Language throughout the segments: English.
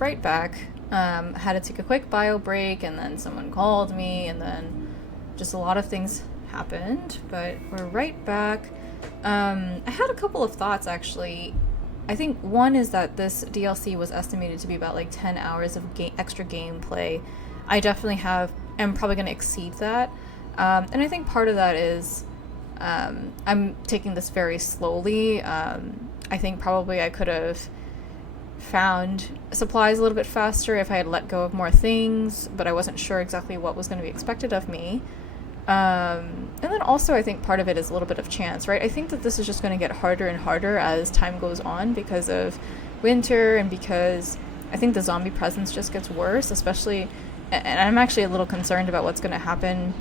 right back. Had to take a quick bio break, and then someone called me, and then just a lot of things happened, but we're right back. I had a couple of thoughts actually. I think one is that this DLC was estimated to be about like 10 hours of extra gameplay. I definitely am probably going to exceed that. And I think part of that is I'm taking this very slowly. I think probably I could have found supplies a little bit faster if I had let go of more things, but I wasn't sure exactly what was going to be expected of me. And then also I think part of it is a little bit of chance, right? I think that this is just going to get harder and harder as time goes on because of winter and because I think the zombie presence just gets worse, especially, and I'm actually a little concerned about what's going to happen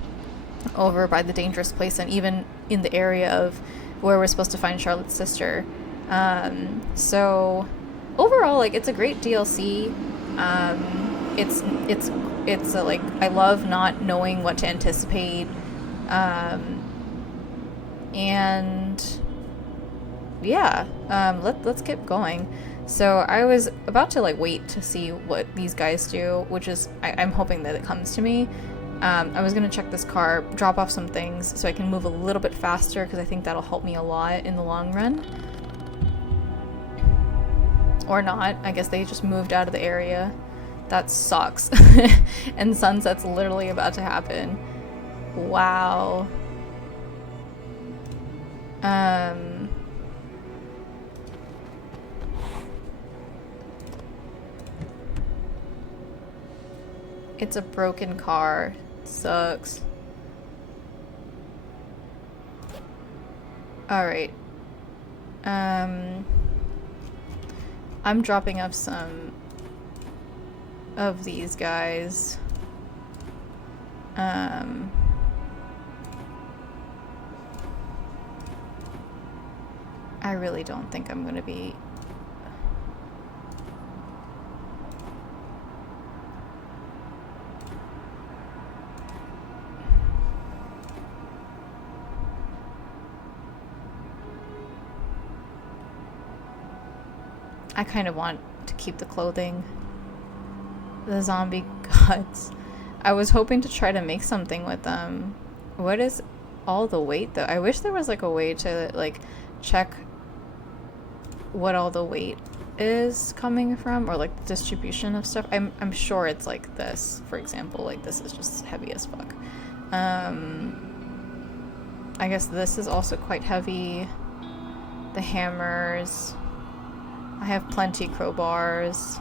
over by the dangerous place and even in the area of where we're supposed to find Charlotte's sister. So overall, like, it's a great DLC. It's like, I love not knowing what to anticipate. And yeah, let's get going. So I was about to like wait to see what these guys do, which is I'm hoping that it comes to me. I was gonna check this car, drop off some things so I can move a little bit faster because I think that'll help me a lot in the long run. Or not. I guess they just moved out of the area. That sucks. And sunset's literally about to happen. Wow. It's a broken car. It sucks. Alright. I'm dropping off some of these guys. I really don't think I'm gonna be... I kind of want to keep the clothing. The zombie guts. I was hoping to try to make something with them. What is all the weight though? I wish there was like a way to like check what all the weight is coming from, or like the distribution of stuff. I'm sure it's like this, for example, like this is just heavy as fuck. I guess this is also quite heavy. The hammers. I have plenty crowbars.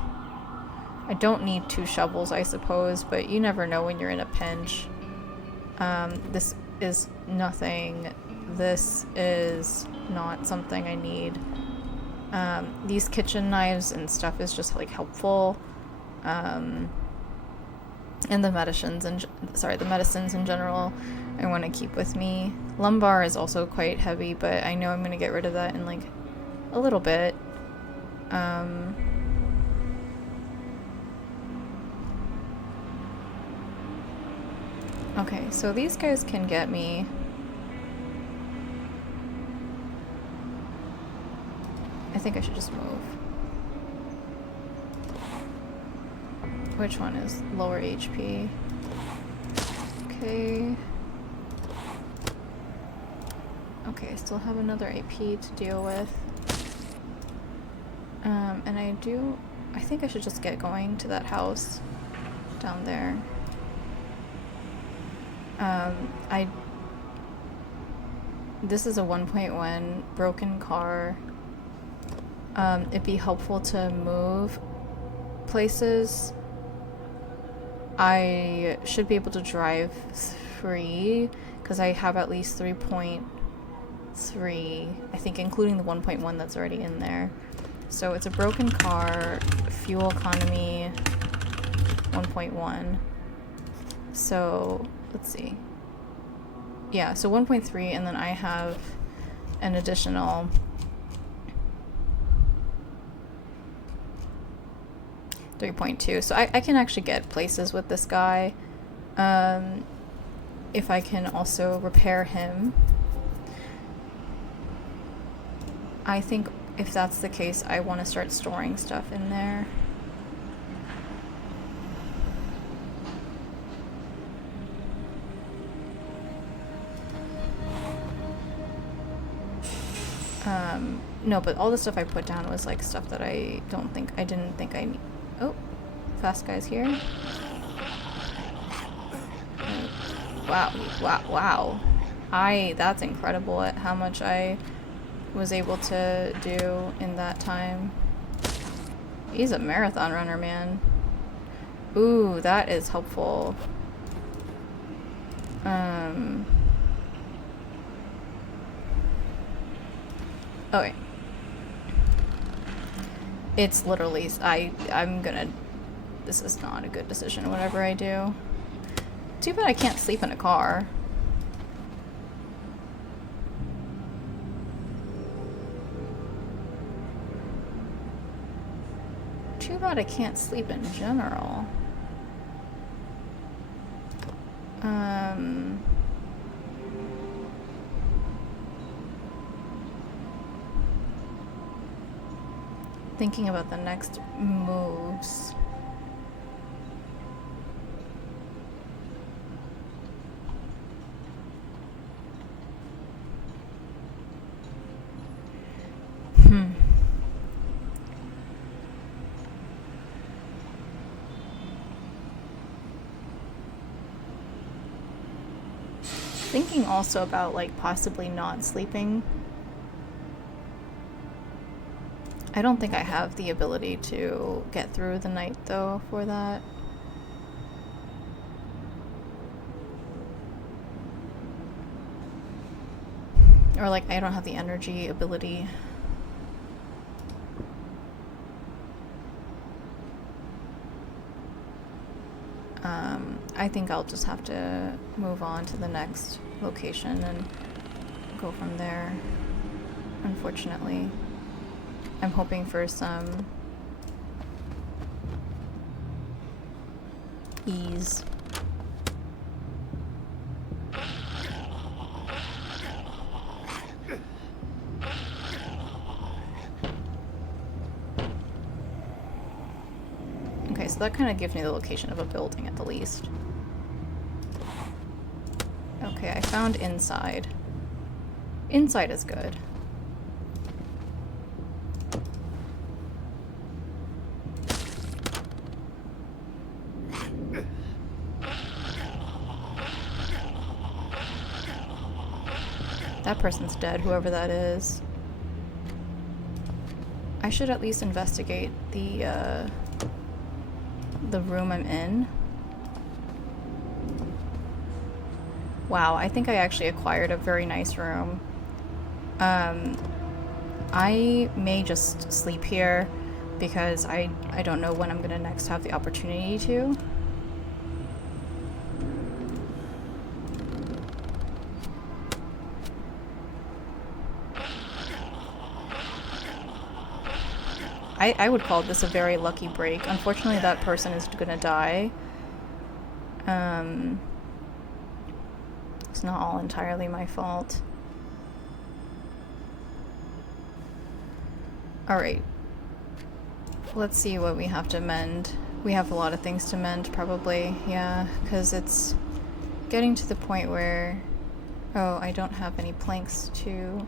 I don't need 2 shovels, I suppose, but you never know when you're in a pinch. This is nothing. This is not something I need. These kitchen knives and stuff is just like helpful. And the medicines in general I want to keep with me. Lumbar is also quite heavy, but I know I'm going to get rid of that in like a little bit. Okay, so these guys can get me. I think I should just move. Which one is lower HP? Okay. Okay, I still have another AP to deal with. And I think I should just get going to that house down there. This is a 1.1 broken car. It'd be helpful to move places. I should be able to drive 3 because I have at least 3.3, I think, including the 1.1 that's already in there. So it's a broken car, fuel economy 1.1. So let's see. Yeah, so 1.3, and then I have an additional 3.2. So I can actually get places with this guy if I can also repair him. I think if that's the case, I want to start storing stuff in there. No, but all the stuff I put down was like stuff that I didn't think I need. Oh, fast guys here. Wow, wow, wow. That's incredible at how much I was able to do in that time. He's a marathon runner, man. Ooh, that is helpful. Okay. It's literally, I'm gonna, this is not a good decision, whatever I do. Too bad I can't sleep in a car. Too bad I can't sleep in general. Thinking about the next moves. Thinking also about like possibly not sleeping. I don't think I have the ability to get through the night though for that. Or like I don't have the energy ability. I think I'll just have to move on to the next location and go from there, unfortunately. I'm hoping for some ease. Okay, so that kind of gives me the location of a building at the least. Okay, I found inside. Inside is good. That person's dead, whoever that is. I should at least investigate the room I'm in. Wow, I think I actually acquired a very nice room. I may just sleep here because I don't know when I'm gonna next have the opportunity to. I would call this a very lucky break. Unfortunately, that person is gonna die. It's not all entirely my fault. Alright. Let's see what we have to mend. We have a lot of things to mend, probably. Yeah, because it's getting to the point where... Oh, I don't have any planks to...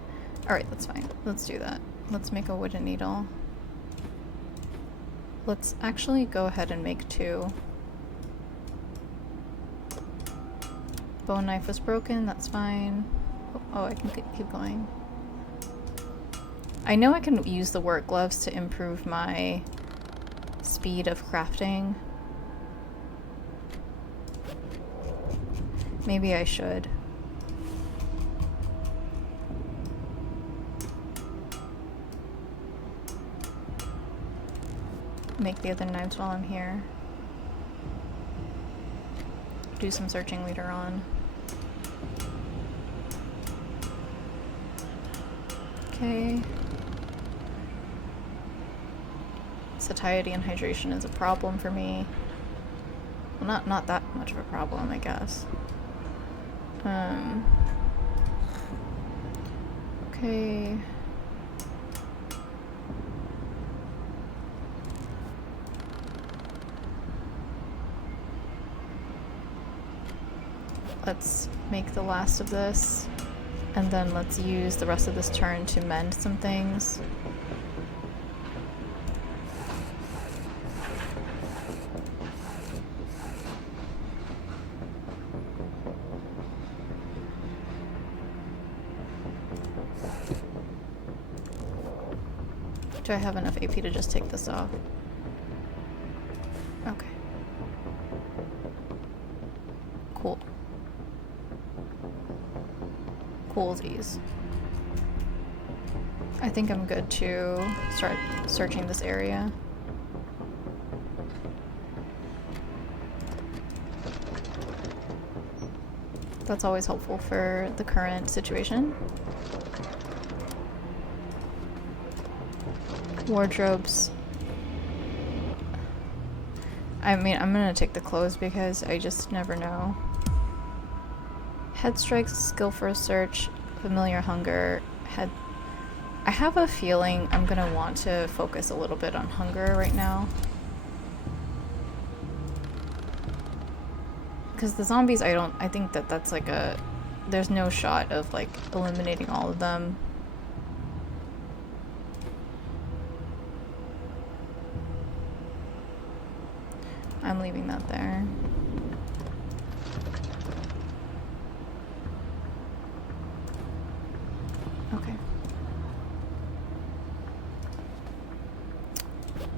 Alright, that's fine. Let's do that. Let's make a wooden needle. Let's actually go ahead and make 2. Bone knife was broken, that's fine. Oh, I can keep going. I know I can use the work gloves to improve my speed of crafting. Maybe I should. Make the other knives while I'm here. Do some searching later on. Okay. Satiety and hydration is a problem for me. Well, not that much of a problem, I guess. Okay. Let's make the last of this. And then let's use the rest of this turn to mend some things. Do I have enough AP to just take this off? Okay. Cool. Coolsies. I think I'm good to start searching this area. That's always helpful for the current situation. Wardrobes. I mean, I'm gonna take the clothes because I just never know. Head strikes, skill for a search, familiar hunger, head. I have a feeling I'm gonna want to focus a little bit on hunger right now. Because the zombies, I think that that's like a, there's no shot of like eliminating all of them. I'm leaving that there. Okay.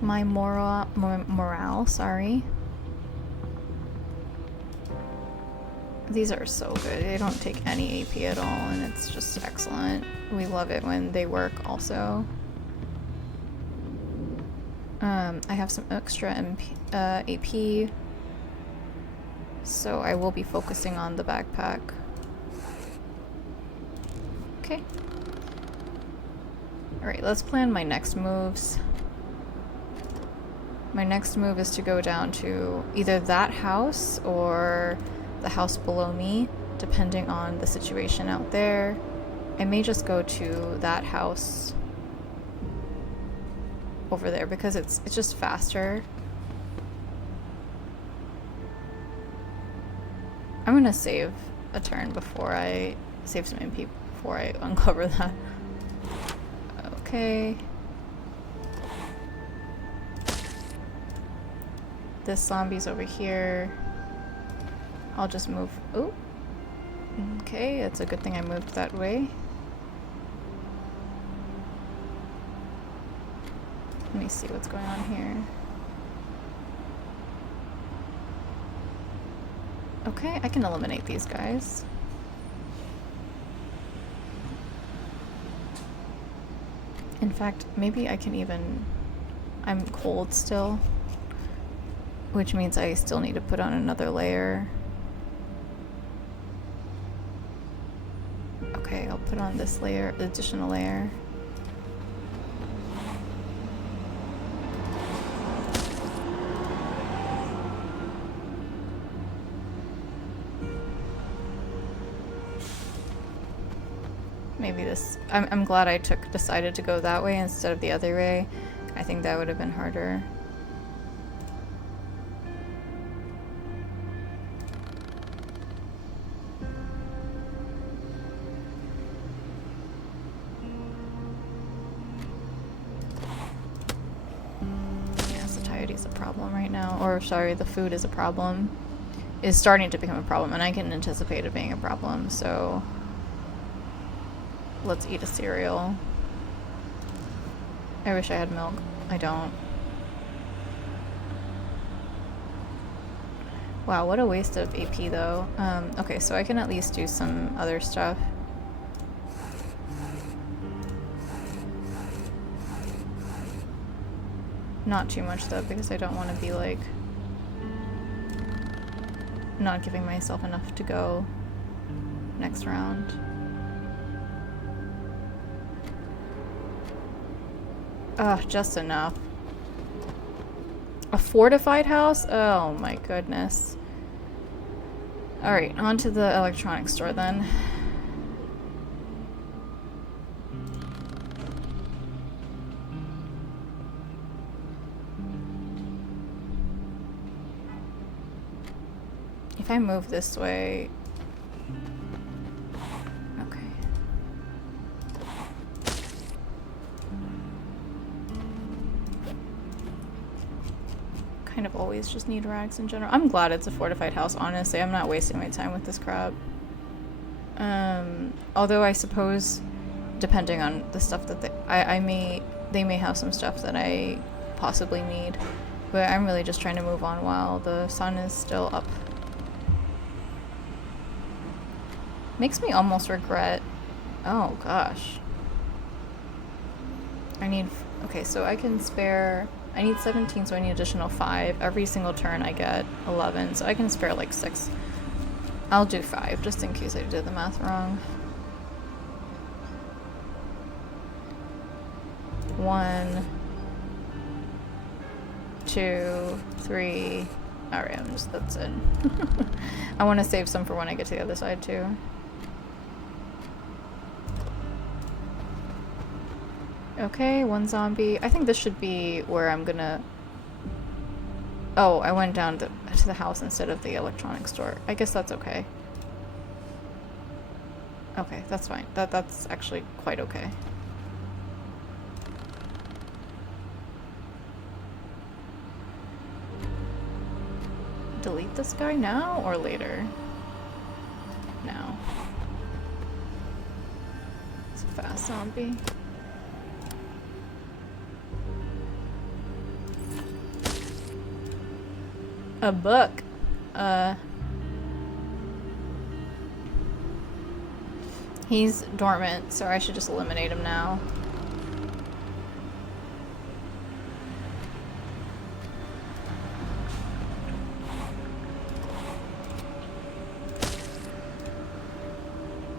My morale, sorry. These are so good. They don't take any AP at all, and it's just excellent. We love it when they work also. I have some extra AP, so I will be focusing on the backpack. Okay. Alright, let's plan my next moves. My next move is to go down to either that house or the house below me, depending on the situation out there. I may just go to that house over there because it's just faster. I'm gonna save a turn before I save some MP before I uncover that. Okay. This zombie's over here. I'll just move. Oh. Okay, it's a good thing I moved that way. Let me see what's going on here. Okay, I can eliminate these guys. In fact, maybe I can even... I'm cold still, which means I still need to put on another layer. Okay, I'll put on this layer, additional layer. Maybe this... I'm glad I decided to go that way instead of the other way. I think that would have been harder. Yeah, satiety is a problem right now. Or, sorry, the food is a problem. Is starting to become a problem, and I can anticipate it being a problem, so... Let's eat a cereal. I wish I had milk. I don't. Wow, what a waste of AP though. Okay, so I can at least do some other stuff. Not too much though, because I don't want to be like... not giving myself enough to go next round. Just enough. A fortified house? Oh my goodness. Alright, on to the electronics store then. If I move this way... Okay. kind of always just need rags in general. I'm glad it's a fortified house, honestly. I'm not wasting my time with this crap. Although I suppose, depending on the stuff that they may have some stuff that I possibly need. But I'm really just trying to move on while the sun is still up. Makes me almost regret. Oh gosh. Okay, so I can spare, I need 17, so I need additional 5. Every single turn I get 11, so I can spare like 6. I'll do 5, just in case I did the math wrong. 1, 2, 3. Alright, that's it. I want to save some for when I get to the other side too. Okay, 1 zombie. I think this should be where I'm gonna... Oh, I went down to the house instead of the electronics store. I guess that's okay. Okay, that's fine. That's actually quite okay. Delete this guy now or later? Now. It's a fast zombie. A book. He's dormant, so I should just eliminate him now.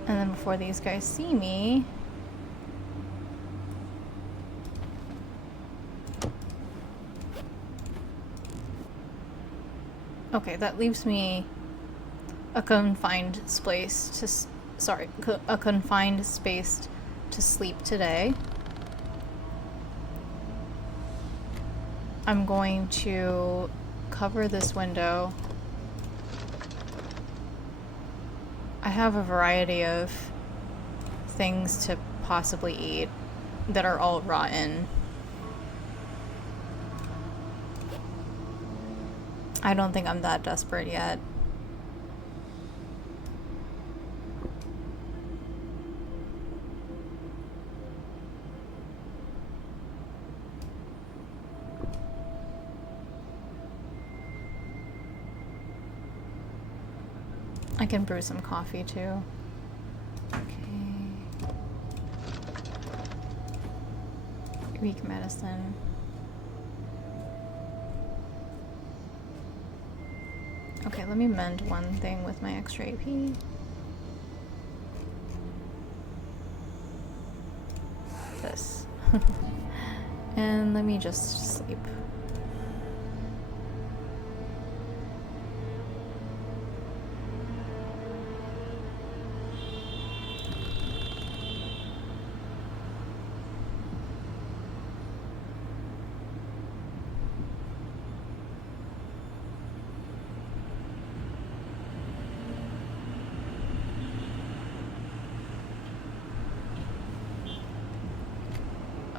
And then before these guys see me... Okay, that leaves me a confined space to a confined space to sleep today. I'm going to cover this window. I have a variety of things to possibly eat that are all rotten. I don't think I'm that desperate yet. I can brew some coffee too. Okay. Weak medicine. Okay, let me mend one thing with my extra AP. This. And let me just sleep.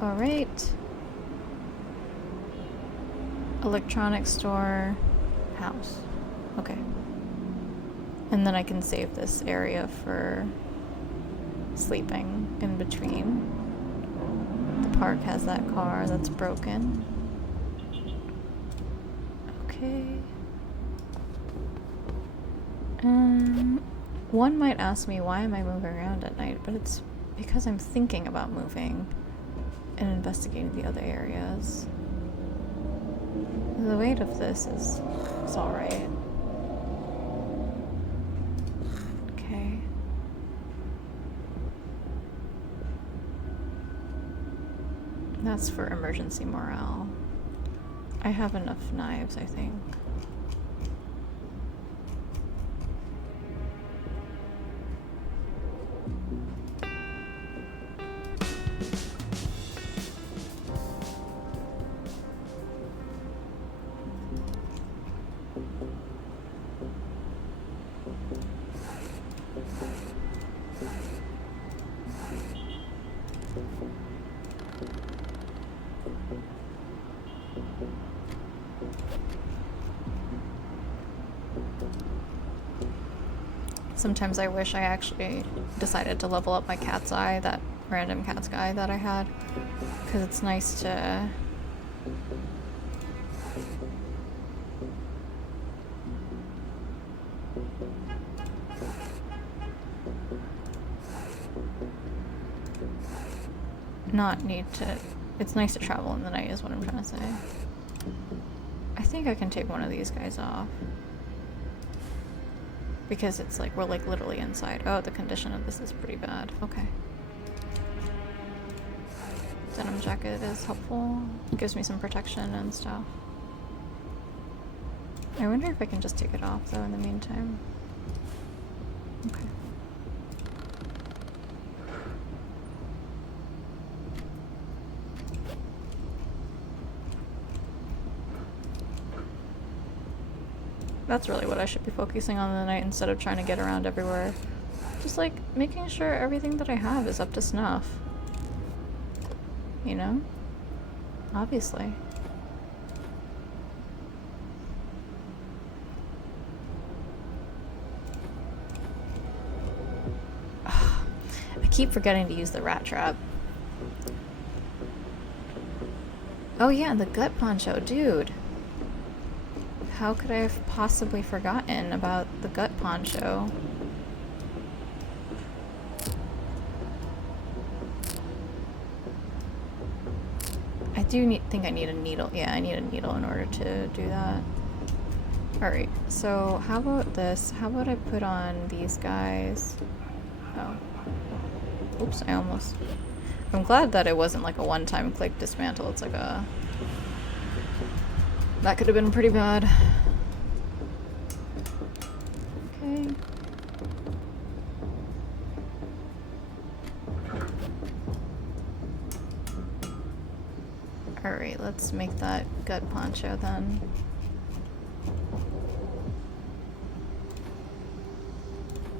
Alright. Electronics store, house. Okay. And then I can save this area for sleeping in between. The park has that car that's broken. Okay. One might ask me why am I moving around at night, but it's because I'm thinking about moving and investigating the other areas. The weight of this is alright. Okay. That's for emergency morale. I have enough knives, I think. Sometimes I wish I actually decided to level up my cat's eye, that random cat's eye that I had, because it's nice to not need to, it's nice to travel in the night is what I'm trying to say. I think I can take one of these guys off. Because it's like, we're like literally inside. Oh, the condition of this is pretty bad. Okay. Denim jacket is helpful. It gives me some protection and stuff. I wonder if I can just take it off though in the meantime. Okay. That's really what I should be focusing on in the night instead of trying to get around everywhere. Just like making sure everything that I have is up to snuff. You know? Obviously. I keep forgetting to use the rat trap. Oh yeah, the gut poncho, dude. How could I have possibly forgotten about the gut poncho? I do think I need a needle. Yeah, I need a needle in order to do that. Alright, so how about this? How about I put on these guys? Oh. Oops, I almost... I'm glad that it wasn't like a one-time click dismantle. It's like a... That could have been pretty bad. Okay. Alright, let's make that gut poncho then.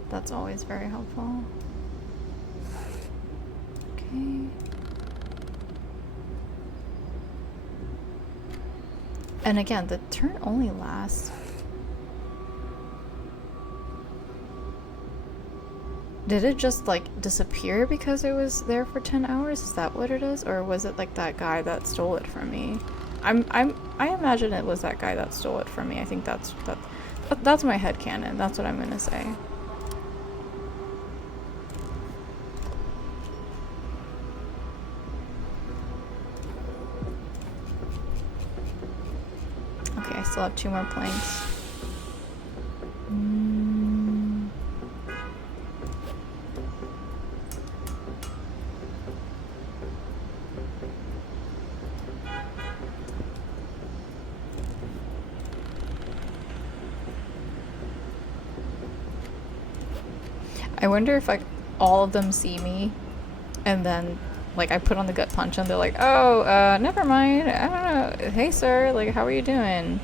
That's always very helpful. Okay. And again, the turn only lasts... Did it just like disappear because it was there for 10 hours? Is that what it is? Or was it like that guy that stole it from me? I imagine it was that guy that stole it from me. I think that's my headcanon. That's what I'm gonna say. Okay, I still have 2 more planks. I wonder if like all of them see me and then like I put on the gut punch and they're like, oh, never mind, I don't know, hey sir, like how are you doing?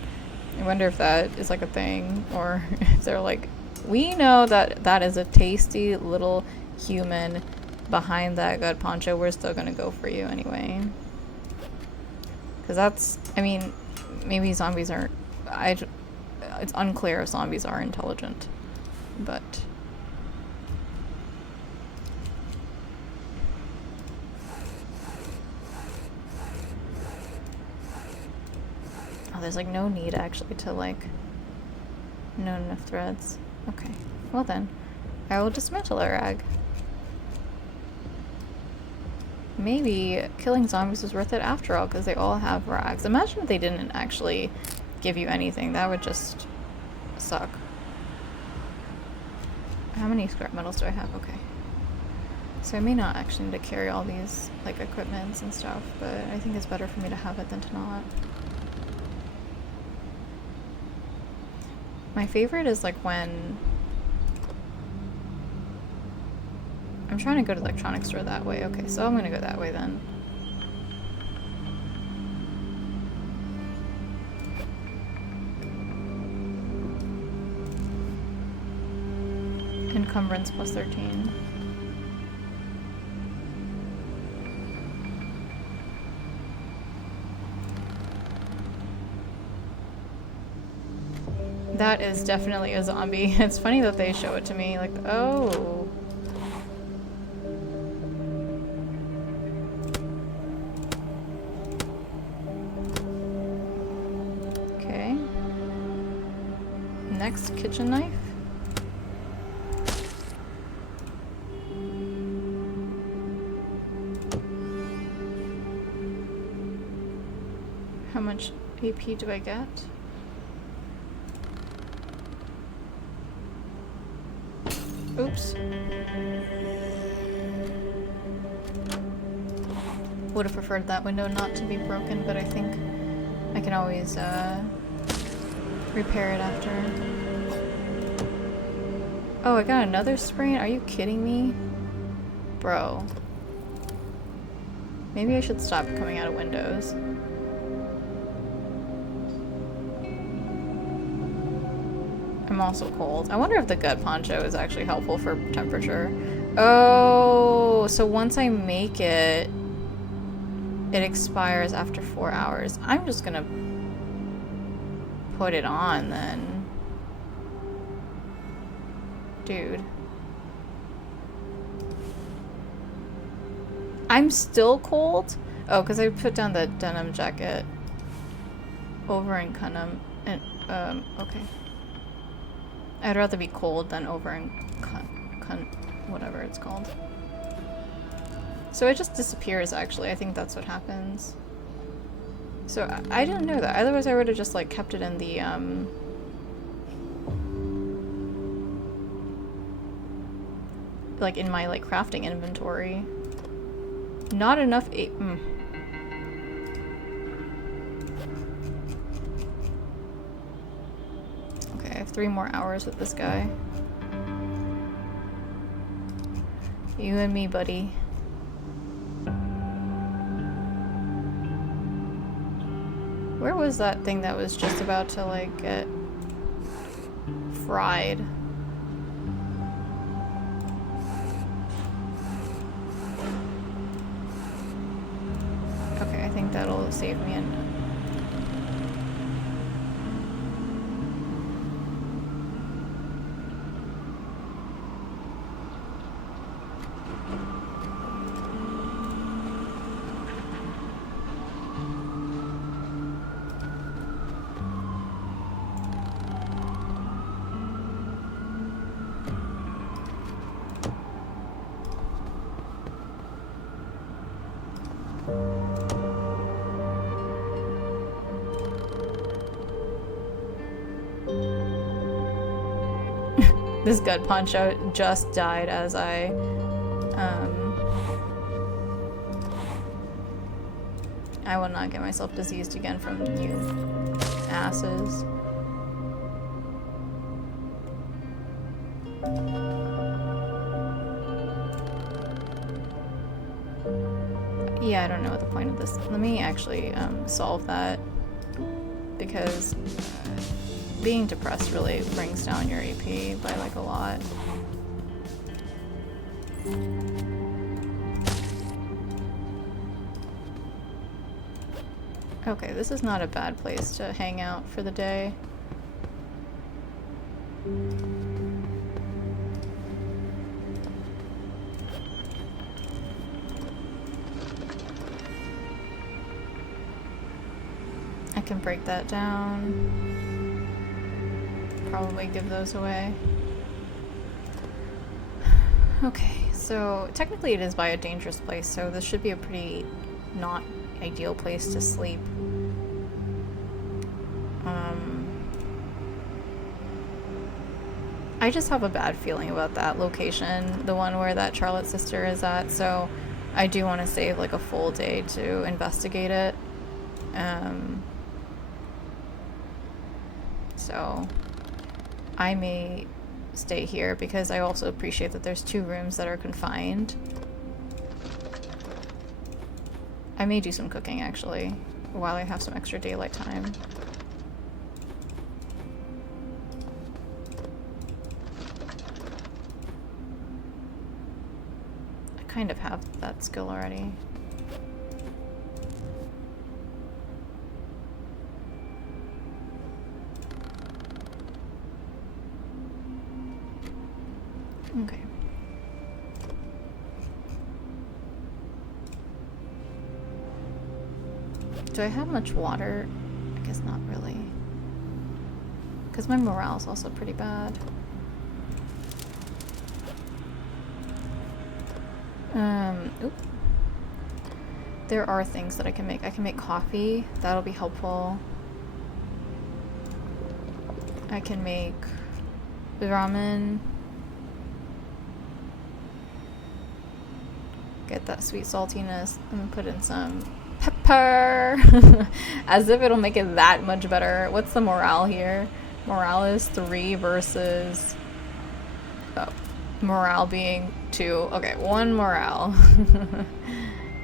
I wonder if that is like a thing, or if they're like, we know that that is a tasty little human behind that gut poncho, we're still gonna go for you anyway. Because that's, I mean, maybe zombies aren't, it's unclear if zombies are intelligent, but... There's like no need actually to like know enough threads. Okay, well then, I will dismantle a rag. Maybe killing zombies was worth it after all because they all have rags. Imagine if they didn't actually give you anything. That would just suck. How many scrap metals do I have? Okay. So I may not actually need to carry all these like equipments and stuff, but I think it's better for me to have it than to not. My favorite is like when I'm trying to go to the electronics store that way. Okay, so I'm gonna go that way then. Encumbrance plus 13. That is definitely a zombie. It's funny that they show it to me, like, oh. Okay. Next, kitchen knife. How much AP do I get? Oops. Would have preferred that window not to be broken, but I think I can always repair it after. Oh, I got another sprain? Are you kidding me? Bro. Maybe I should stop coming out of windows. I'm also cold. I wonder if the gut poncho is actually helpful for temperature. Oh, so once I make it, it expires after 4 hours. I'm just gonna put it on then. Dude. I'm still cold? Oh, because I put down the denim jacket over in Cunham. And, okay. I'd rather be cold than over in whatever it's called. So it just disappears, actually. I think that's what happens. So I didn't know that. Otherwise I would have just like kept it in the like in my like crafting inventory. Not enough Okay, I have 3 more hours with this guy. You and me, buddy. Where was that thing that was just about to like get fried? Okay, I think that'll save me in. This gut poncho just died as I will not get myself diseased again from you asses. Yeah, I don't know what the point of this. Let me actually solve that, because being depressed really brings down your AP by like a lot. Okay, this is not a bad place to hang out for the day. I can break that down. Probably give those away. Okay, so technically it is by a dangerous place, so this should be a pretty not ideal place to sleep. I just have a bad feeling about that location, the one where that Charlotte sister is at, so I do want to save like a full day to investigate it. So I may stay here because I also appreciate that there's 2 rooms that are confined. I may do some cooking actually while I have some extra daylight time. I kind of have that skill already. Okay. Do I have much water? I guess not really. Because my morale is also pretty bad. Oop. There are things that I can make. I can make coffee. That'll be helpful. I can make ramen. Get that sweet saltiness. I'm gonna put in some pepper. As if it'll make it that much better. What's the morale here? Morale is 3 versus... Oh. Morale being 2. Okay, 1 morale.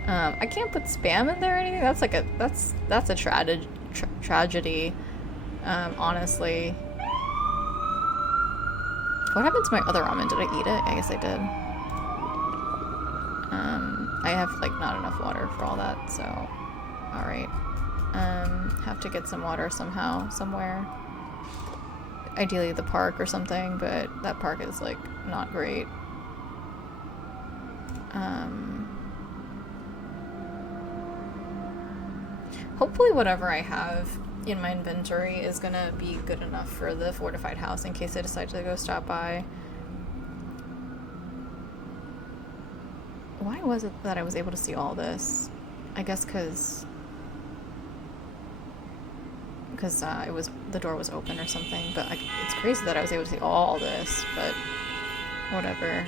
I can't put spam in there or anything. That's like a... That's a tragedy. Honestly. What happened to my other ramen? Did I eat it? I guess I did. I have like not enough water for all that, so alright. Have to get some water somehow, somewhere. Ideally the park or something, but that park is like not great. Hopefully whatever I have in my inventory is gonna be good enough for the fortified house in case I decide to go stop by. Why was it that I was able to see all this? I guess because it was, the door was open or something, but it's crazy that I was able to see all this, but whatever.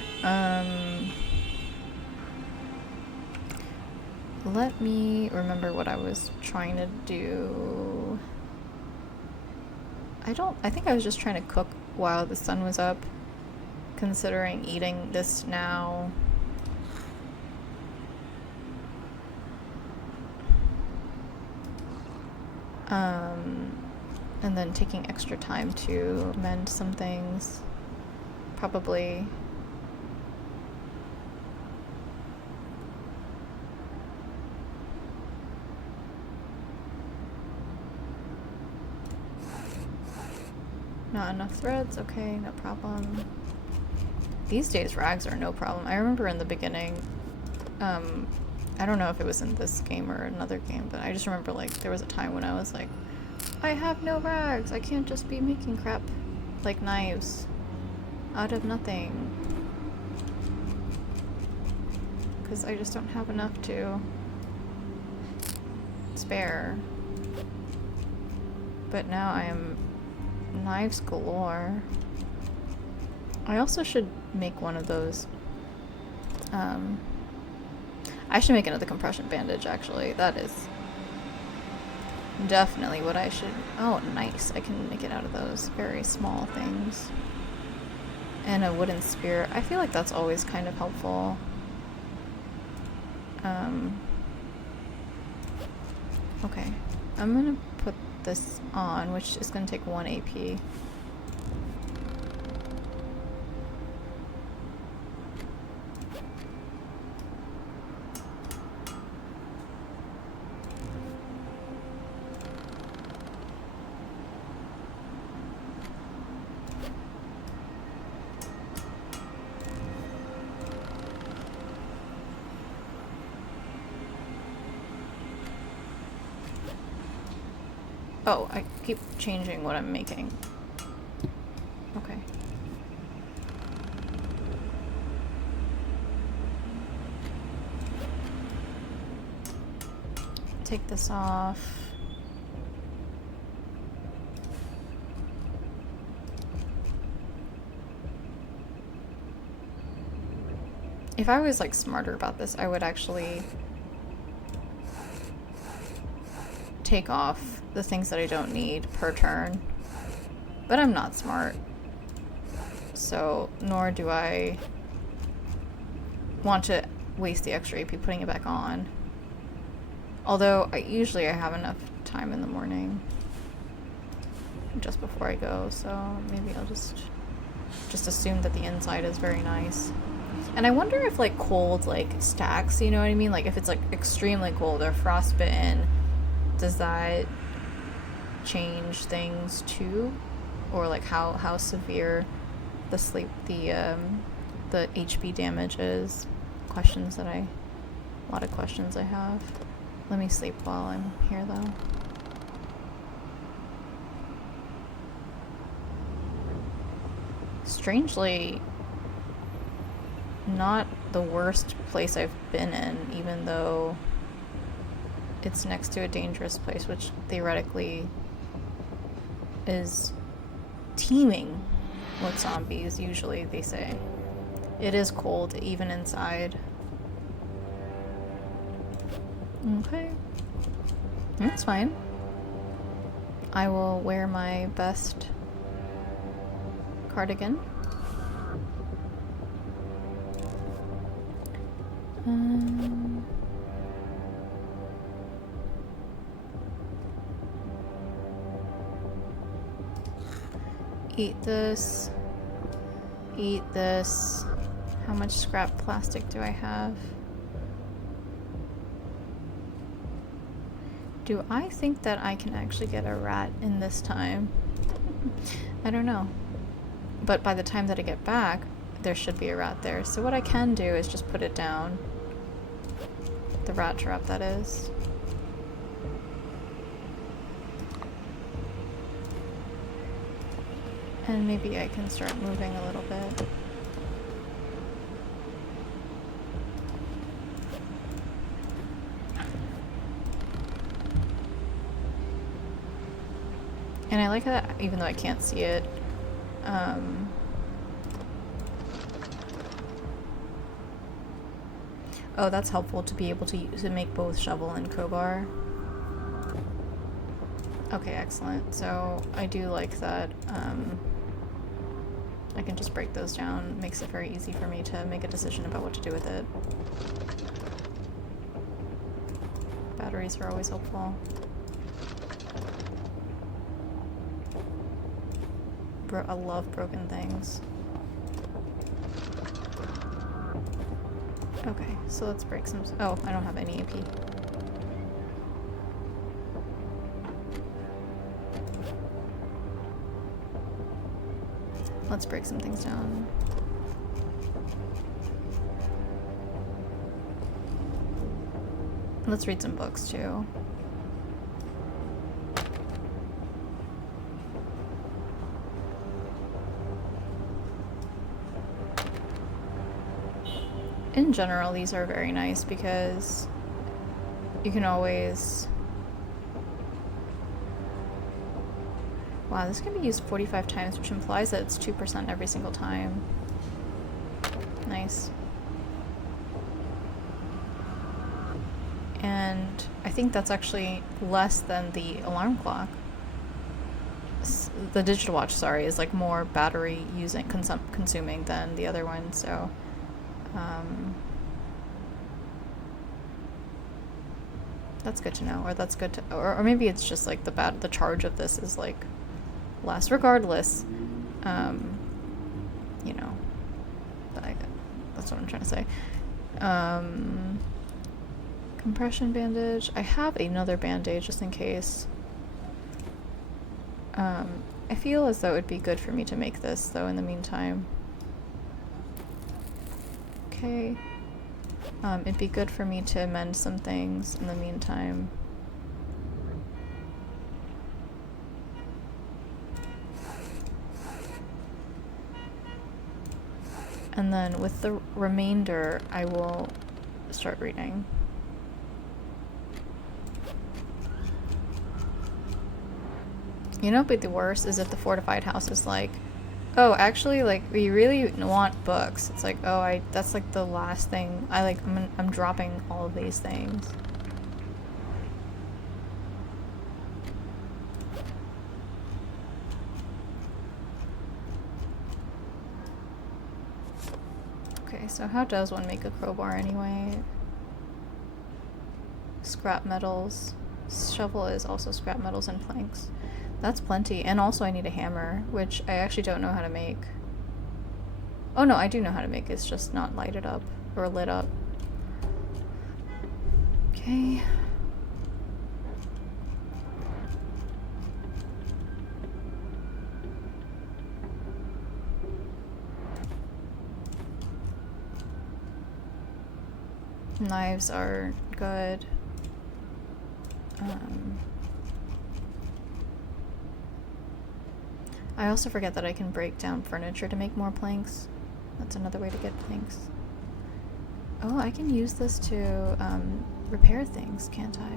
Let me remember what I was trying to do. I think I was just trying to cook while the sun was up, considering eating this now. And then taking extra time to mend some things. Probably. Not enough threads? Okay, no problem. These days rags are no problem. I remember in the beginning, I don't know if it was in this game or another game, but I just remember like there was a time when I was like, I have no rags. I can't just be making crap like knives out of nothing. Because I just don't have enough to spare. But now I am knives galore. I also should make one of those. I should make another compression bandage, actually. That is definitely what I should... Oh, nice. I can make it out of those very small things. And a wooden spear. I feel like that's always kind of helpful. Okay. I'm gonna put this on, which is gonna take 1 AP. Oh, I keep changing what I'm making. Okay. Take this off. If I was like smarter about this, I would actually take off the things that I don't need per turn. But I'm not smart. So, nor do I want to waste the extra AP putting it back on. Although, usually I have enough time in the morning. Just before I go, so maybe I'll just assume that the inside is very nice. And I wonder if, like, cold, like, stacks, you know what I mean? Like, if it's, like, extremely cold or frostbitten, does that change things too? Or like how severe the the HP damage is. A lot of questions I have. Let me sleep while I'm here though. Strangely, not the worst place I've been in, even though it's next to a dangerous place, which theoretically is teeming with zombies, usually, they say. It is cold, even inside. Okay. That's fine. I will wear my best cardigan. Eat this. Eat this. How much scrap plastic do I have? Do I think that I can actually get a rat in this time? I don't know. But by the time that I get back, there should be a rat there. So what I can do is just put it down. The rat trap, that is. And maybe I can start moving a little bit. And I like that, even though I can't see it, oh, that's helpful to be able to make both shovel and crowbar. Okay, excellent. So I do like that I can just break those down. It makes it very easy for me to make a decision about what to do with it. Batteries are always helpful. I love broken things. Okay, so let's break some. Oh, I don't have any AP. Let's break some things down. Let's read some books too. In general, these are very nice because you can always... Wow, this can be used 45 times, which implies that it's 2% every single time. Nice. And I think that's actually less than the alarm clock. The digital watch, sorry, is like more battery consuming than the other one, so... that's good to know, or that's good to, or maybe it's just like the charge of this is like less. Regardless, you know, that's what I'm trying to say. Compression bandage. I have another bandage just in case. I feel as though it would be good for me to make this though in the meantime. Okay. It'd be good for me to amend some things in the meantime. And then with the remainder, I will start reading. You know, but the worst is if the fortified house is like, oh, actually, like, we really want books. It's like, oh, that's like the last thing. I'm dropping all of these things. Okay, so how does one make a crowbar anyway? Scrap metals. Shovel is also scrap metals and planks. That's plenty. And also I need a hammer, which I actually don't know how to make. Oh no, I do know how to make. It's just not lighted up or lit up. Okay. Knives are good. I also forget that I can break down furniture to make more planks. That's another way to get planks. Oh, I can use this to repair things, can't I?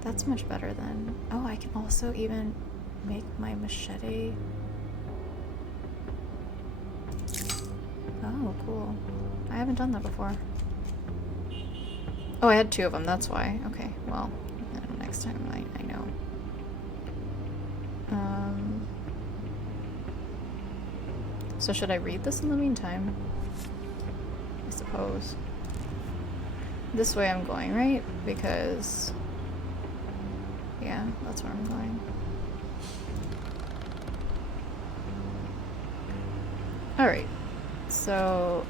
That's much better than... Oh, I can also even make my machete. Oh, cool. I haven't done that before. Oh, I had 2 of them, that's why. Okay, well, next time I know. So should I read this in the meantime? I suppose. This way I'm going, right? Because... yeah, that's where I'm going. Alright, so...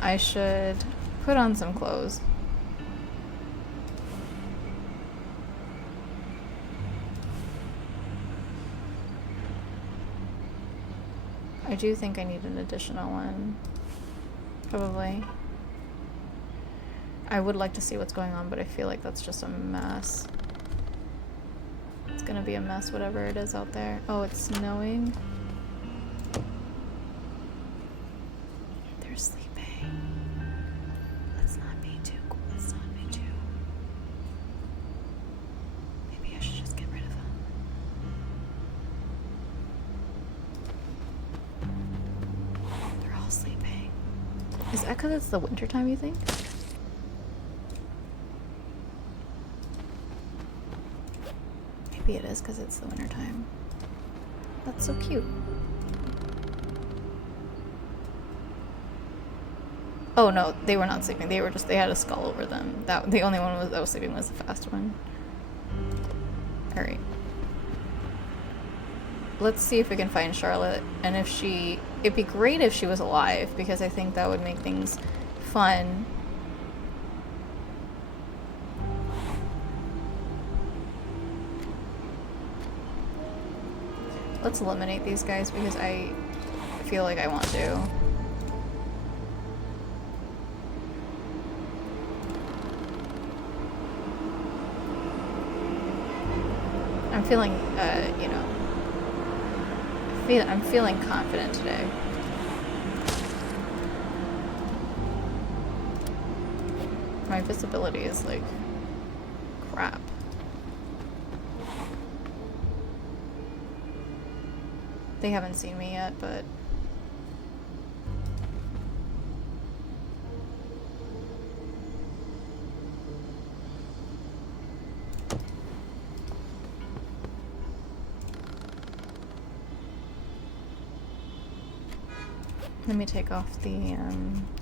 I should put on some clothes. I do think I need an additional one. Probably. I would like to see what's going on, but I feel like that's just a mess. It's gonna be a mess, whatever it is out there. Oh, it's snowing. They're sleeping. Let's not be too cool. Let's not be too... Maybe I should just get rid of them. They're all sleeping. Is that because it's the winter time, you think? Maybe it is because it's the winter time. That's so cute. Oh no, they were not sleeping. They were just, they had a skull over them. The only one that was sleeping was the fast one. Alright. Let's see if we can find Charlotte, and if she... It'd be great if she was alive, because I think that would make things fun. Let's eliminate these guys, because I feel like I want to. I'm feeling, you know... I'm feeling confident today. My visibility is like crap. They haven't seen me yet, but let me take off the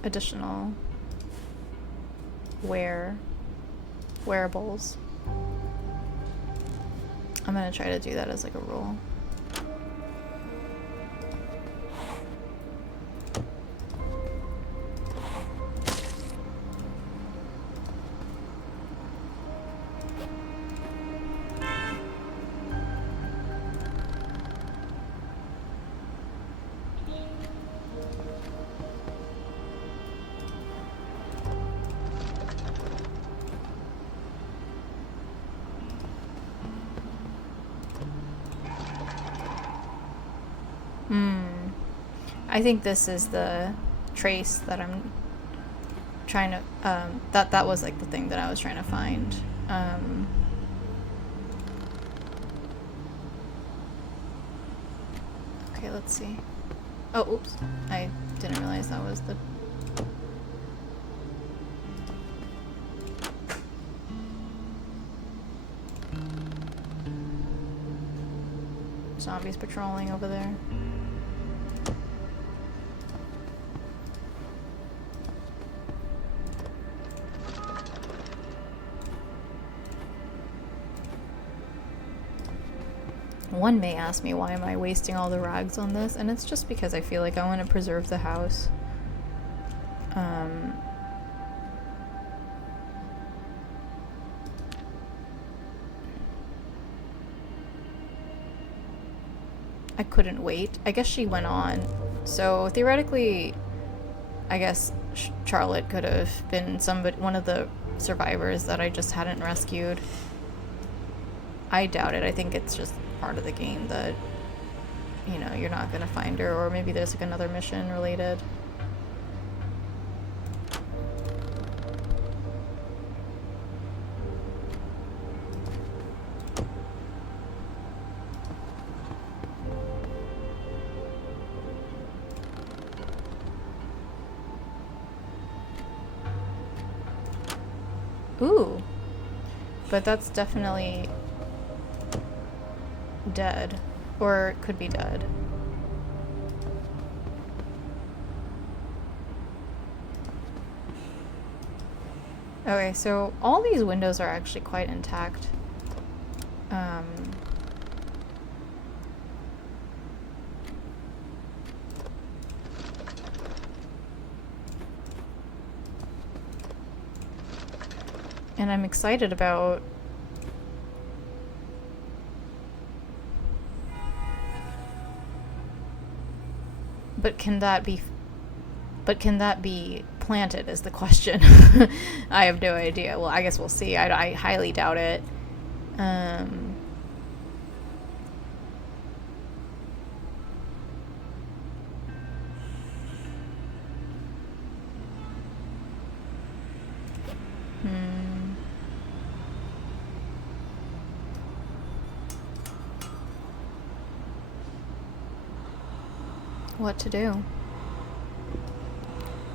additional wearables. I'm gonna try to do that as like a rule. I think this is the trace that I'm trying to, that was like the thing that I was trying to find. Okay, let's see. Oh, oops. I didn't realize that was the... Zombies patrolling over there. One may ask me, why am I wasting all the rags on this? And it's just because I feel like I want to preserve the house. I couldn't wait. I guess she went on So theoretically, I guess Charlotte could have been one of the survivors that I just hadn't rescued. I doubt it. I think it's just part of the game that, you know, you're not gonna find her, or maybe there's like another mission related. Ooh. But that's definitely dead. Or it could be dead. Okay, so all these windows are actually quite intact. And I'm excited about but can that be planted is the question. I have no idea. Well, I guess we'll see. I highly doubt it. What to do?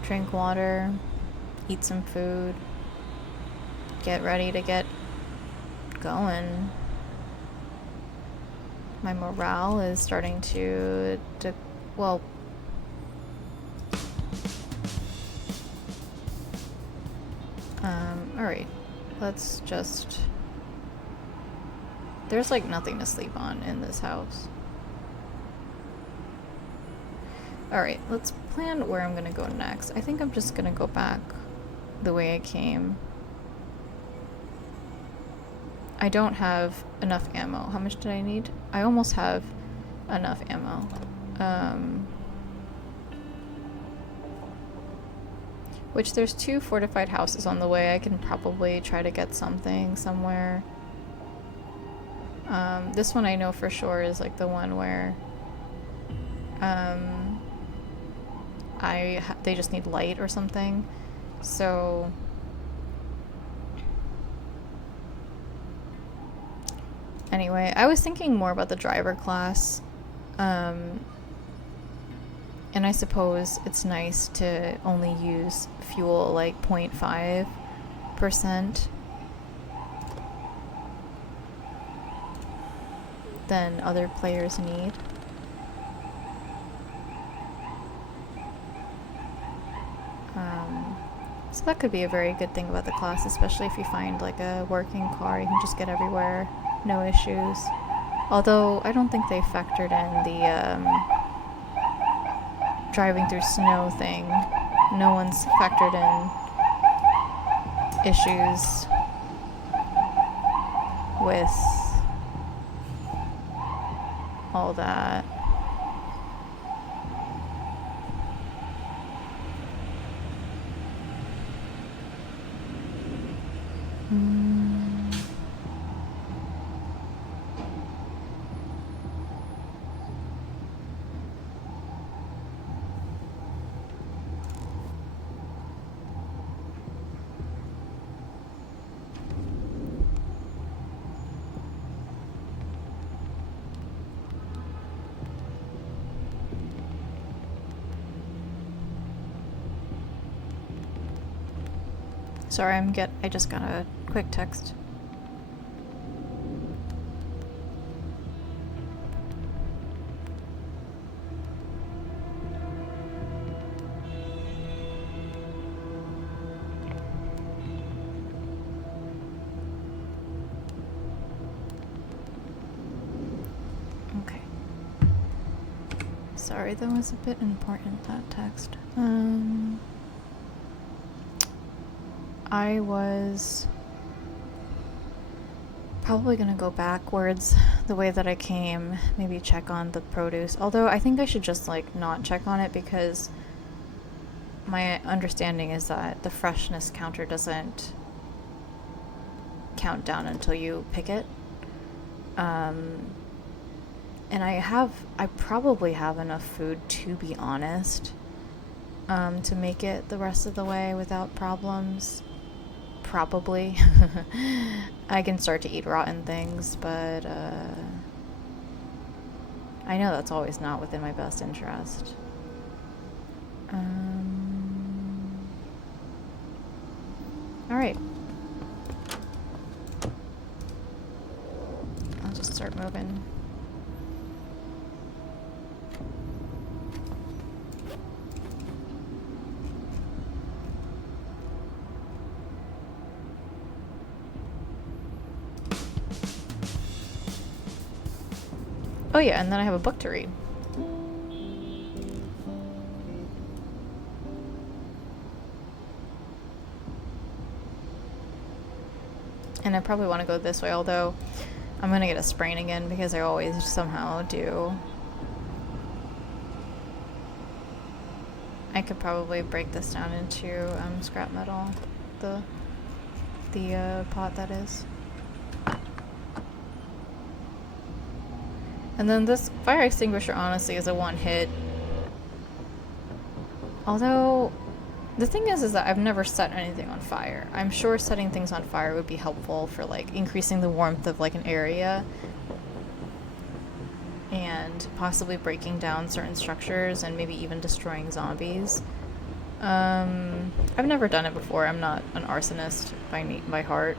Drink water, eat some food, get ready to get going. My morale is starting to well, alright, let's just, there's like nothing to sleep on in this house. Alright, let's plan where I'm gonna go next. I think I'm just gonna go back the way I came. I don't have enough ammo. How much did I need? I almost have enough ammo. Which there's 2 fortified houses on the way. I can probably try to get something somewhere. This one I know for sure is like the one where they just need light or something. So anyway, I was thinking more about the driver class. And I suppose it's nice to only use fuel like 0.5% than other players need. So that could be a very good thing about the class, especially if you find like a working car, you can just get everywhere, no issues. Although I don't think they factored in the driving through snow thing. No one's factored in issues with all that. Sorry, I just got a quick text. Okay. Sorry, that was a bit important, that text. I was Probably gonna go backwards the way that I came, maybe check on the produce. Although I think I should just like not check on it because my understanding is that the freshness counter doesn't count down until you pick it. And I probably have enough food, to be honest, to make it the rest of the way without problems. Probably. I can start to eat rotten things, but I know that's always not within my best interest. Alright. I'll just start moving. Oh yeah, and then I have a book to read. And I probably want to go this way, although I'm gonna get a sprain again because I always somehow do. I could probably break this down into scrap metal, the pot that is. And then this fire extinguisher honestly is a one-hit. Although, the thing is that I've never set anything on fire. I'm sure setting things on fire would be helpful for like increasing the warmth of like an area and possibly breaking down certain structures and maybe even destroying zombies. I've never done it before. I'm not an arsonist by heart.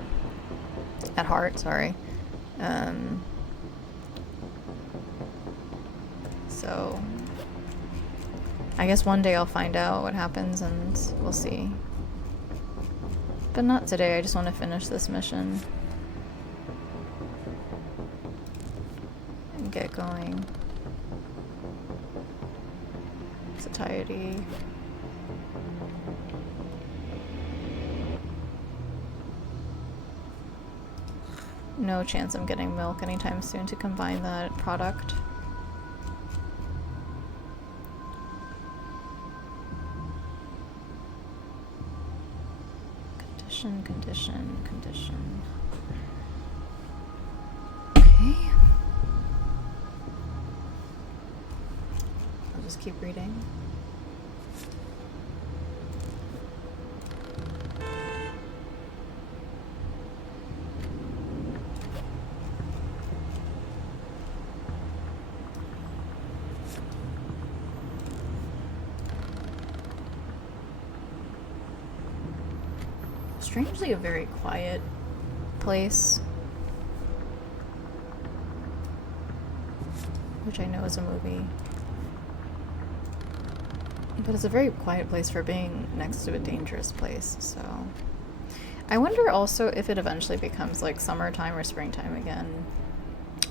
At heart, sorry. So I guess one day I'll find out what happens and we'll see. But not today, I just want to finish this mission. And get going. Satiety. No chance I'm getting milk anytime soon to combine that product. Condition. Okay. I'll just keep reading. Strangely a very quiet place, which I know is a movie, but it's a very quiet place for being next to a dangerous place. So I wonder also if it eventually becomes like summertime or springtime again,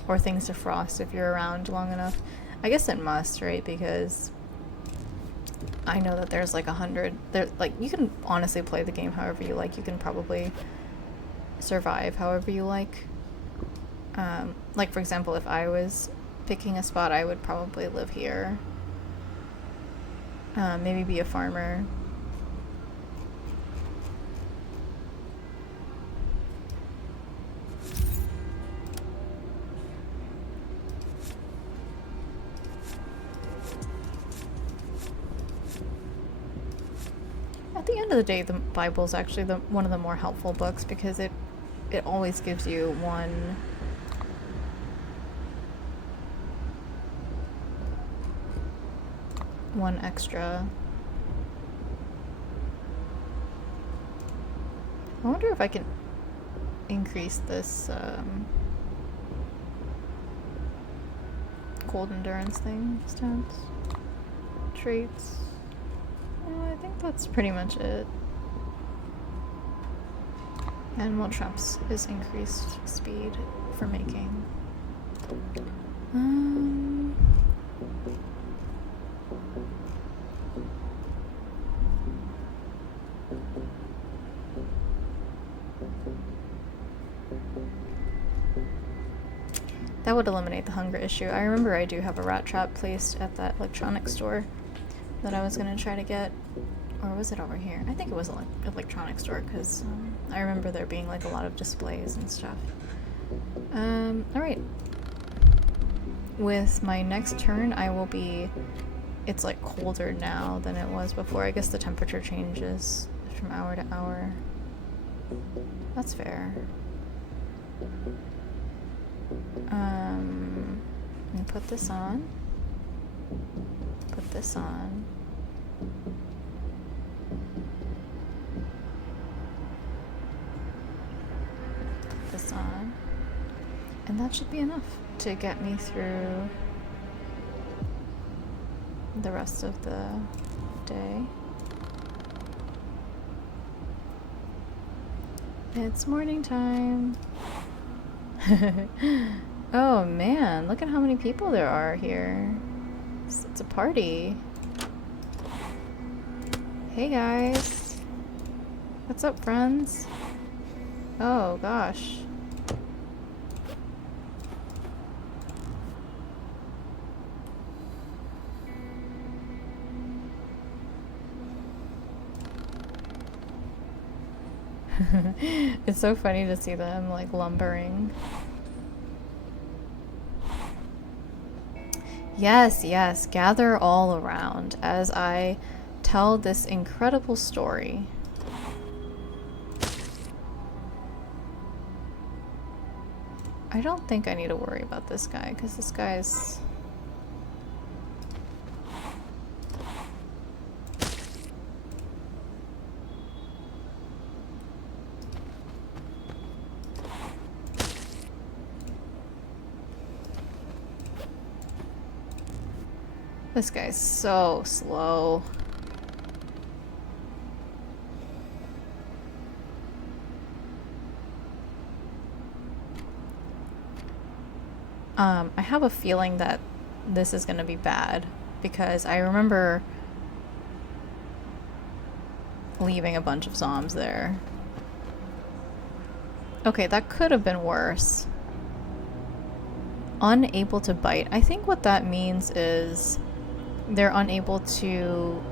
or things defrost if you're around long enough. I guess it must, right? Because I know that there's like 100 there, like you can honestly play the game however you like. You can probably survive however you like. Like for example, if I was picking a spot, I would probably live here. Maybe be a farmer. At the end of the day, the Bible is actually one of the more helpful books because it always gives you one extra. I wonder if I can increase this cold endurance thing. Stats, traits. I think that's pretty much it. Animal traps is increased speed for making. That would eliminate the hunger issue. I remember I do have a rat trap placed at that electronics store that I was gonna try to get. Or was it over here? I think it was an electronics store because I remember there being like a lot of displays and stuff. Alright. With my next turn, I will be... It's like colder now than it was before. I guess the temperature changes from hour to hour. That's fair. I'm gonna put this on. Put this on. Put this on. And that should be enough to get me through the rest of the day. It's morning time. Oh man, look at how many people there are here. It's a party. Hey guys. What's up, friends? Oh gosh. It's so funny to see them like lumbering. Yes, yes, gather all around as I tell this incredible story. I don't think I need to worry about this guy because this guy's... This guy's so slow. I have a feeling that this is gonna be bad because I remember leaving a bunch of zombs there. Okay, that could have been worse. Unable to bite. I think what that means is they're unable to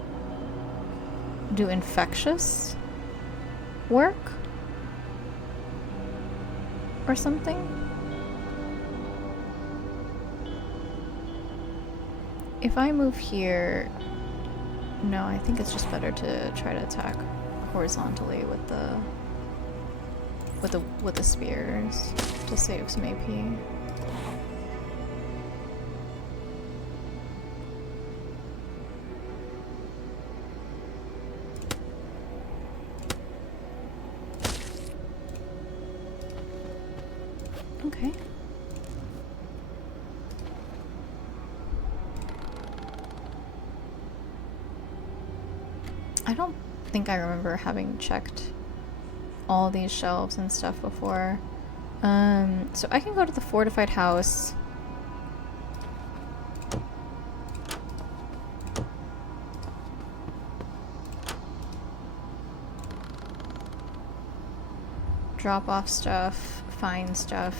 do infectious work or something. If I move here, no, I think it's just better to try to attack horizontally with the spears to save some AP. Okay. I don't think I remember having checked all these shelves and stuff before. So I can go to the fortified house. Drop off stuff, find stuff.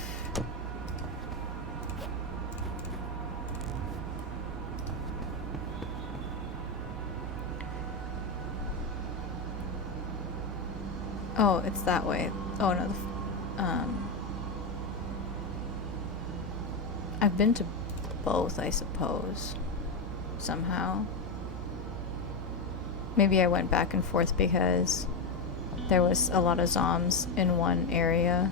Oh, it's that way. Oh no, I've been to both, I suppose. Somehow. Maybe I went back and forth because there was a lot of zombs in one area.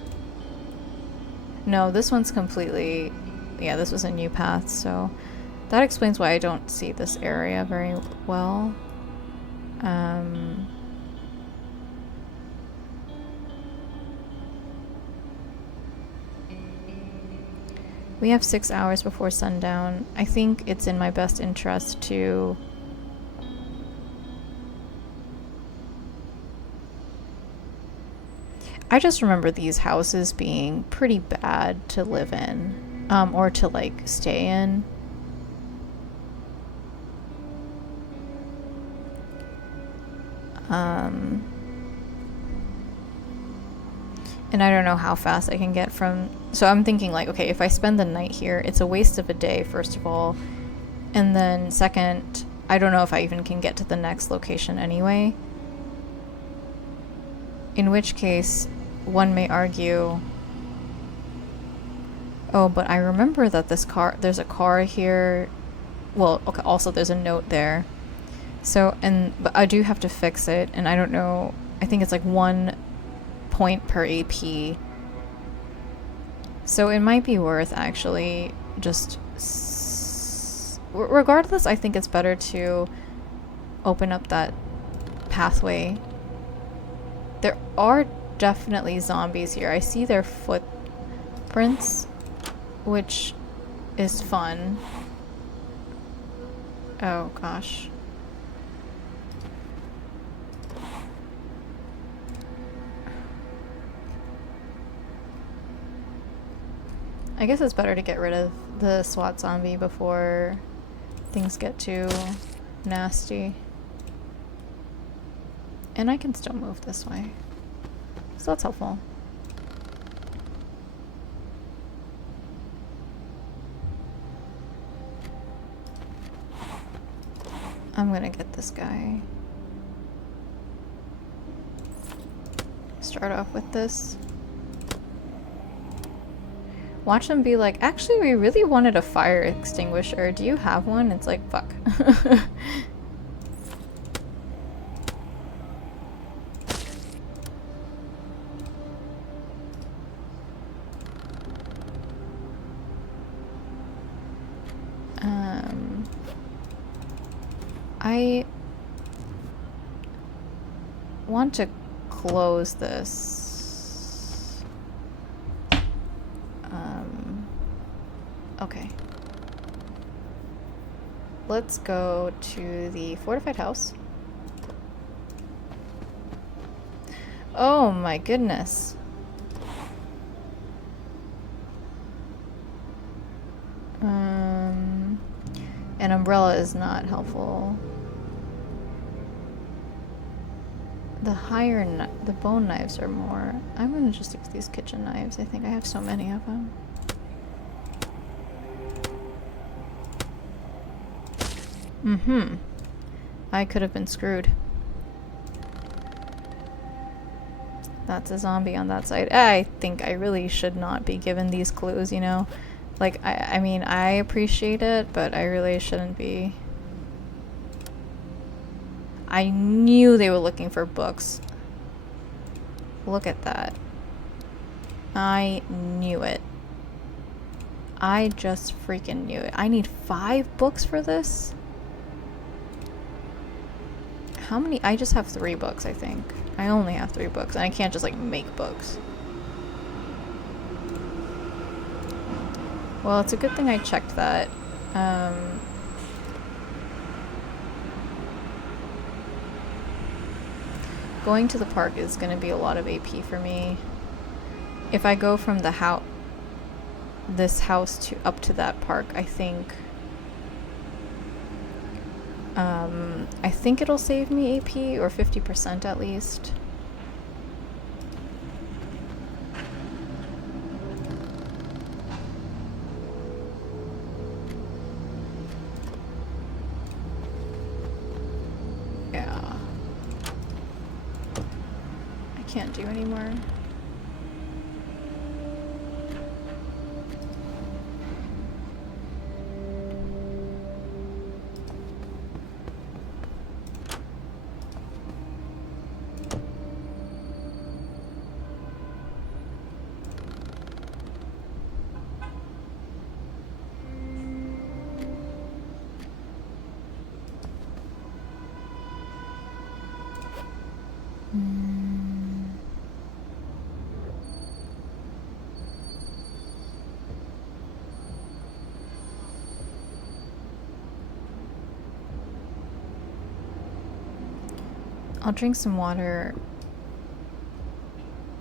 No, this one's completely... Yeah, this was a new path, so... That explains why I don't see this area very well. We have 6 hours before sundown. I think it's in my best interest to... I just remember these houses being pretty bad to live in, or to like stay in. And I don't know how fast I can get from... So I'm thinking like, okay, if I spend the night here, it's a waste of a day, first of all. And then second, I don't know if I even can get to the next location anyway. In which case, one may argue... Oh, but I remember that there's a car here. Well, okay, also there's a note there. So, but I do have to fix it, and I don't know, I think it's like 1 point per AP. So it might be worth actually just... regardless, I think it's better to open up that pathway. There are definitely zombies here. I see their footprints, which is fun. Oh gosh. I guess it's better to get rid of the SWAT zombie before things get too nasty. And I can still move this way. So that's helpful. I'm gonna get this guy. Start off with this. Watch them be like, actually, we really wanted a fire extinguisher. Do you have one? It's like, fuck. I want to close this. Okay. Let's go to the fortified house. Oh my goodness. An umbrella is not helpful. The bone knives are more. I'm gonna just use these kitchen knives. I think I have so many of them. Mm-hmm. I could have been screwed. That's a zombie on that side. I think I really should not be given these clues, you know? Like, I mean, I appreciate it, but I really shouldn't be. I knew they were looking for books. Look at that. I knew it. I just freaking knew it. I need 5 books for this? How many? I just have 3 books, I think. I only have 3 books, and I can't just, like, make books. Well, it's a good thing I checked that. Going to the park is going to be a lot of AP for me. If I go from the this house to up to that park, I think it'll save me AP, or 50% at least. Yeah. I can't do anymore. I'll drink some water.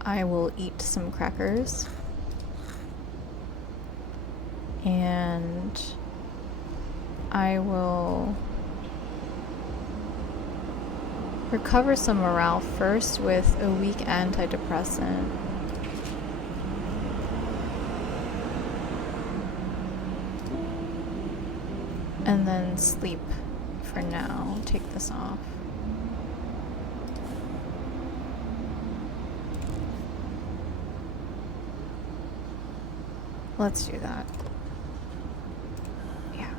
I will eat some crackers. And I will recover some morale first with a weak antidepressant. And then sleep for now. Take this off. Let's do that. Yeah.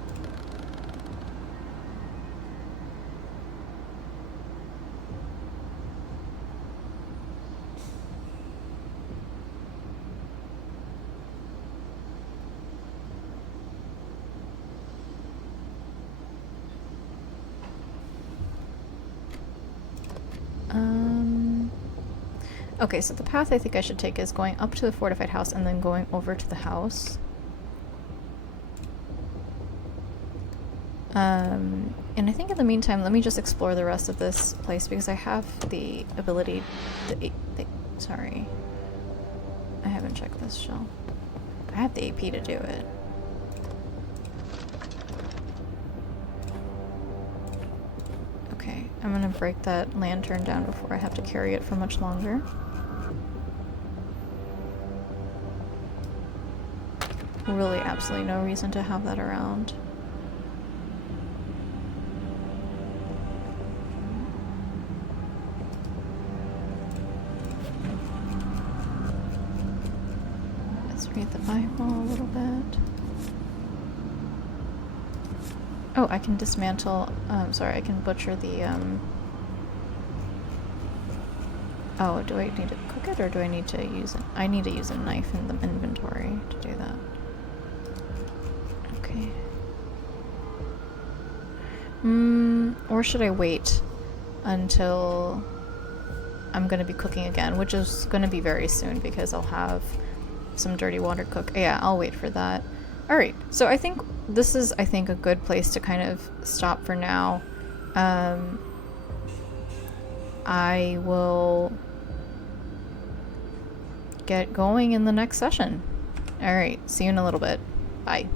Okay, so the path I think I should take is going up to the fortified house and then going over to the house. And I think in the meantime, let me just explore the rest of this place because I have the ability, sorry. I haven't checked this shell. I have the AP to do it. Okay, I'm gonna break that lantern down before I have to carry it for much longer. Really absolutely no reason to have that around. Let's read the Bible a little bit. Oh, I can dismantle, sorry, I can butcher the, oh, do I need to cook it or do I need to use it? I need to use a knife in the inventory to do that. Okay. Or should I wait until I'm gonna be cooking again, which is gonna be very soon because I'll have some dirty water cook. Yeah, I'll wait for that. Alright, so I think this is, a good place to kind of stop for now. I will get going in the next session. Alright, see you in a little bit. Bye.